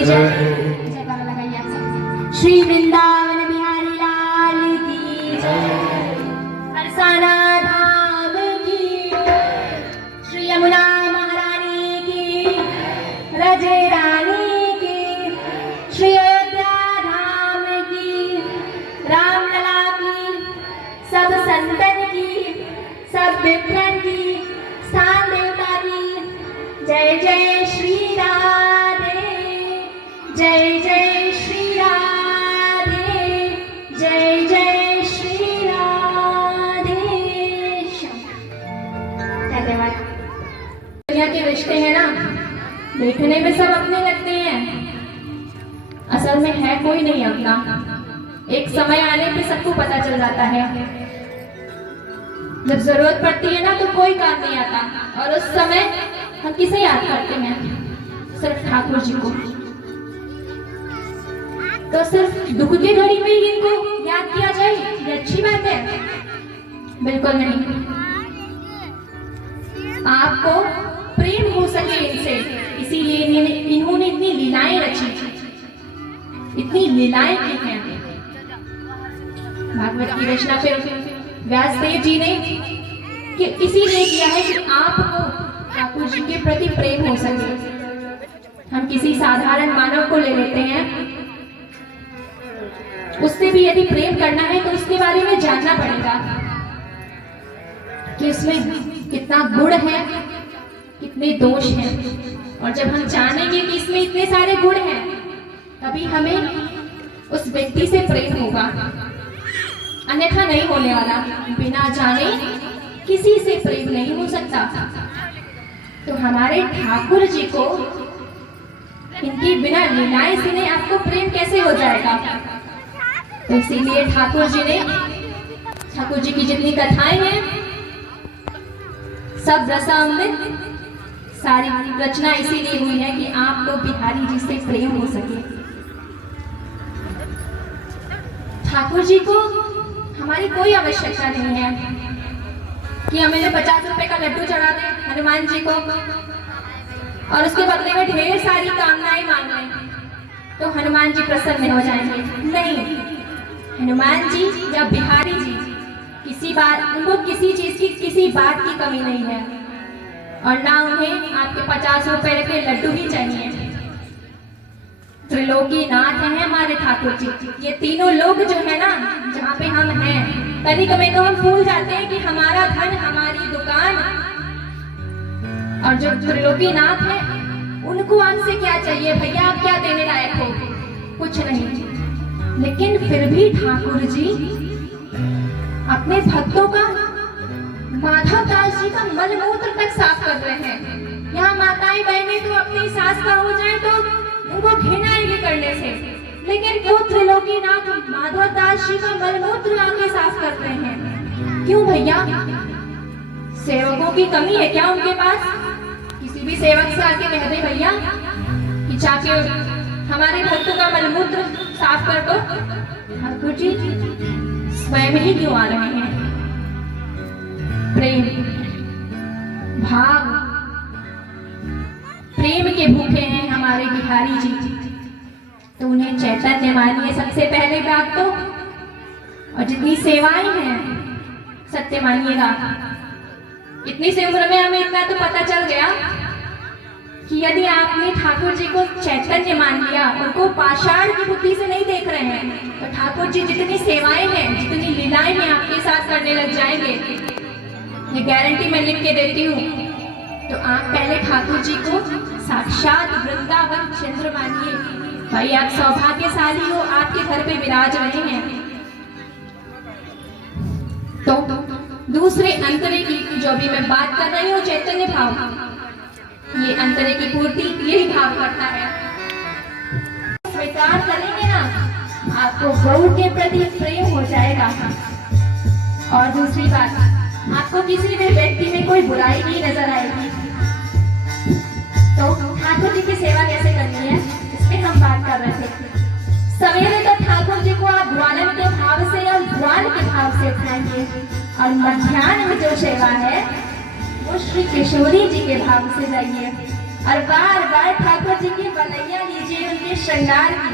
की जय। जयकारा लगाइए आप सब। श्री वृंदावन बिहारी लाल की जय। बरसाना धाम की, श्री यमुना महारानी की, रज रानी की, श्री अयोध्या धाम की, रामलला की, सब संतन की, सब विप्रन की, स्थान देवता की, जय जय श्री राधे, जय जय श्री राधे, जय जय श्री राधे। धन्यवाद। दुनिया के रिश्ते हैं ना, देखने में सब अपने लगते हैं, असल में है कोई नहीं अपना। एक समय आने पे सबको पता चल जाता है, जब जरूरत पड़ती है ना तो कोई काम नहीं आता, और उस समय हम किसे याद करते हैं? सिर्फ ठाकुर जी को। तो सिर्फ दुख की घड़ी में ही इनको याद किया जाए, ये अच्छी बात है? बिल्कुल नहीं। आपको प्रेम हो सके इनसे, इसीलिए इन्होंने इतनी लीलाएं रची, इतनी लीलाएं की हैं। भागवत की रचना फिर व्यासदेव जी ने कि इसीलिए किया है कि आपको ठाकुर जी के प्रति प्रेम हो सके। हम किसी साधारण मानव को ले लेते हैं, उससे भी यदि प्रेम करना है तो उसके बारे में जानना पड़ेगा कि उसमें कितना गुण है, कितने दोष हैं। और जब हम जानेंगे कि इसमें इतने सारे गुण हैं, तभी हमें उस व्यक्ति से प्रेम होगा, अन्यथा नहीं होने वाला। बिना जाने किसी से प्रेम नहीं हो सकता। तो हमारे ठाकुर जी को इनकी बिना लीलाएं सुने आपको प्रेम कैसे हो जाएगा? तो इसीलिए ठाकुर जी की जितनी कथाएं हैं सब रसामृत, सारी रचना इसीलिए हुई है कि आपको बिहारी जी से प्रेम हो सके। ठाकुर जी को हमारी कोई आवश्यकता नहीं है कि हमें 50 रुपए का लड्डू चढ़ा दें हनुमान जी को और उसके बदले में ढेर सारी कामनाएं मांग लें तो हनुमान जी प्रसन्न हो जाएंगे। नहीं, हनुमान जी या बिहारी जी उनको किसी चीज की, किसी बात की कमी नहीं है, और ना उन्हें आपके 50 रुपए के लड्डू ही चाहिए। त्रिलोकी नाथ है हमारे ठाकुर जी। ये तीनों लोग जो है ना, जहाँ पे हम हैं, तनिक में तो हम भूल जाते हैं कि हमारा धन हमारी दुकान, और जो त्रिलोकी नाथ है उनको हमसे क्या चाहिए? भैया आप क्या देने लायक हो? कुछ नहीं। लेकिन फिर भी ठाकुर जी अपने भक्तों का, माधव दास जी का मलमूत्र तक साफ कर रहे हैं। यहाँ माताएं बहनें तो अपनी सास का हो जाए तो उनको घृणा आएगी करने से, लेकिन क्यों त्रिलोकी नाथ माधव दास जी का मलमूत्र आके साफ कर रहे हैं? क्यों भैया? सेवकों की कमी है क्या उनके पास? किसी भी सेवक से आके कह दे भैया कि जाके हमारे भक्तों का मलमूत्र साफ कर दो। ठाकुर जी स्वयं ही क्यों आ रहे हैं? प्रेम भाव, प्रेम के भूखे हैं हमारे बिहारी जी। तो उन्हें चैतन्य मानिए सबसे पहले बात तो, और जितनी सेवाएं हैं सत्य मानिएगा। इतनी सी उम्र में हमें इतना तो पता चल गया कि यदि आपने ठाकुर जी को चैतन्य मान लिया, उनको पाषाण की बुद्धि से नहीं देख रहे हैं, तो ठाकुर जी जितनी सेवाएं हैं, जितनी लीलाएं हैं आपके साथ करने लग जाएंगे। ये गारंटी मैं लिख के देती हूँ। तो आप पहले ठाकुर जी को साक्षात वृंदावन चंद्र मानिए। भाई आप सौभाग्यशाली हो, आपके घर पे विराज रहे हैं। तो दूसरे अंतरे की जो भी मैं बात कर रही हूँ, चैतन्य भाव, ये अंतरे की पूर्ति यही भाव करता है। स्वीकार करेंगे ना, आपको गौ के प्रति प्रेम हो जाएगा। और दूसरी बात, आपको किसी भी व्यक्ति में कोई बुराई नहीं नजर आएगी। तो ठाकुर जी की सेवा कैसे करनी है, इस पे हम बात कर रहे थे। सवेरे तो ठाकुर जी को आप ग्वालन के भाव से या ग्वाल के भाव से उठाएंगे, और मध्याह्न में जो सेवा है वो श्री किशोरी जी के भाव से जाइए, और बार बार ठाकुर जी की बलैया लीजिए, उनके श्रृंगार की।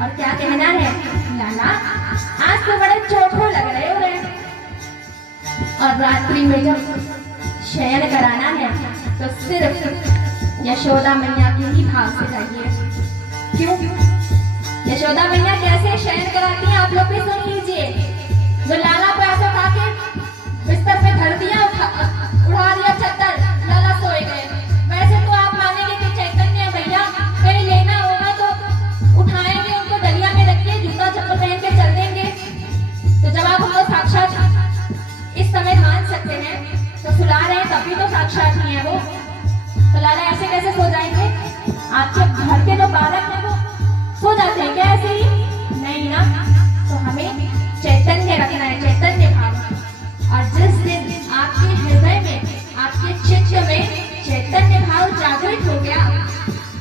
और क्या कहना है लाला, आज तो बड़े चोखो लग रहे हो रे। और रात्रि में जब शयन कराना है तो सिर्फ यशोदा मैया के ही भाव से जाइए। क्यों? यशोदा मैया कैसे शयन कराती हैं आप लोग भी सुन लीजिए। जो लाला को ऐसा उठा के बिस्तर पे धर दिया, उड़ा दिया चद्दर, लाला सोए गए। वैसे तो आप मानेंगे कि चैतन्य भैया कहीं लेना होगा तो उठाएंगे, उनको डलिया में रख के जूता चप्पल पहन के चल देंगे। तो जब आप हमको साक्षात इस समय मान सकते हैं तो सुला रहे हैं, तभी तो साक्षात ही है वो। तो लाला ऐसे कैसे सो जाएंगे? आपके घर के जो बालक हैं वो सो जाते हैं क्या ऐसे ही? नहीं ना। तो हमें चैतन्य रखना है, चैतन्य भाव। और जिस दिन आपके हृदय में, आपके चित्त में चैतन्य भाव जागृत हो गया,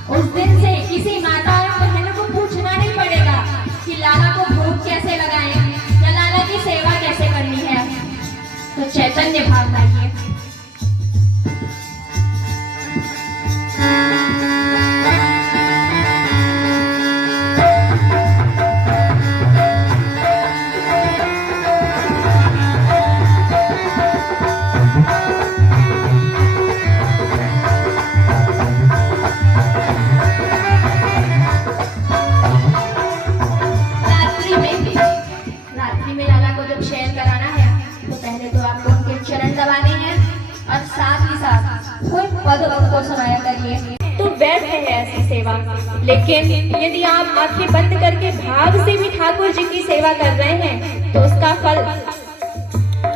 उस दिन से किसी माता और बहन को पूछना नहीं पड़ेगा कि लाला को भोग कैसे लगाएं या लाला की सेवा कैसे करनी है। तो चैतन्य भाव लाइए। को सुनाया करिए। तो व्यर्थ है ऐसी सेवा। लेकिन यदि आप आंखें बंद करके भाव से भी ठाकुर जी की सेवा कर रहे हैं तो उसका फल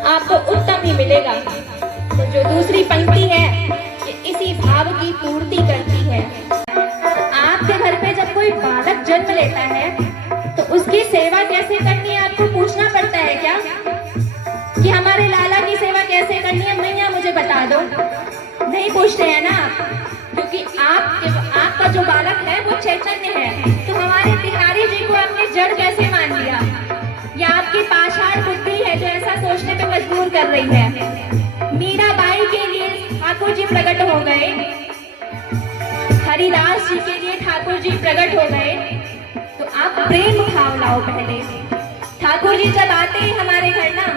आपको उत्तम ही मिलेगा। तो जो दूसरी पंक्ति है ये इसी भाव की पूर्ति करती है। आपके घर पे जब कोई बालक जन्म लेता है तो उसकी सेवा कैसे करनी है आपको पूछना पड़ता है क्या कि हमारे लाला की सेवा कैसे करनी है मैया मुझे बता दो? नहीं पूछते हैं ना, क्योंकि आपका जो बालक है वो चैतन्य है। तो हमारे बिहारी जी को आपने जड़ कैसे मान लिया? या आपकी पाषाण बुद्धि है जो ऐसा सोचने पे मजबूर कर रही है। मीराबाई के लिए ठाकुर जी प्रकट हो गए, हरिदास जी के लिए ठाकुर जी प्रकट हो गए। तो आप प्रेम भाव लाओ पहले। ठाकुर जी जब आते हैं हमारे घर ना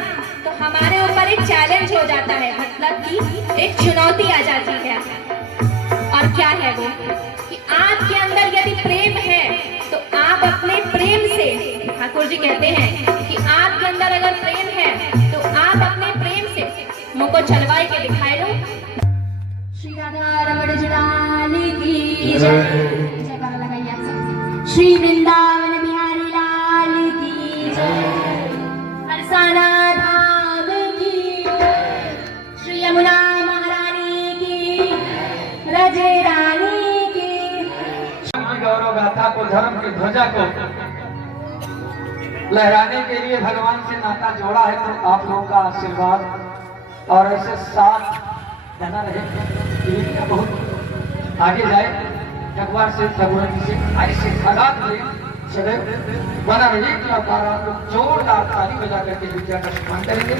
तो हमारे ऊपर एक चैलेंज हो जाता है, मतलब कि एक चुनौती आ जाती है। और क्या है वो कि आपके अंदर यदि प्रेम है तो आप अपने प्रेम से, ठाकुर जी कहते हैं कि आपके अंदर अगर प्रेम है तो आप अपने प्रेम से मुंह को चलवाए के दिखाए लो। श्री राधा रमण जी लाल की जय। जयकारा लगाइए आप सब। श्री वृंदावन बिहारी लाल की जय। बरसाना यमुना महारानी की, रजे रानी की। गौरव गाथा को, धर्म की ध्वजा को लहराने के लिए भगवान से नाता जोड़ा है। तो आप लोगों का आशीर्वाद और ऐसे साथ बना रहे, बहुत आगे जाए। भगवान से, भगवान जी से ऐसे हालात में सदैव बना रही। कलाकार आप लोग जोरदार ताली बजा करके विद्या का सम्मान करेंगे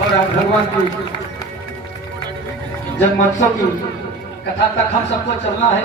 और आप भगवान की जन्मोत्सव की कथा तक हम सबको चलना है।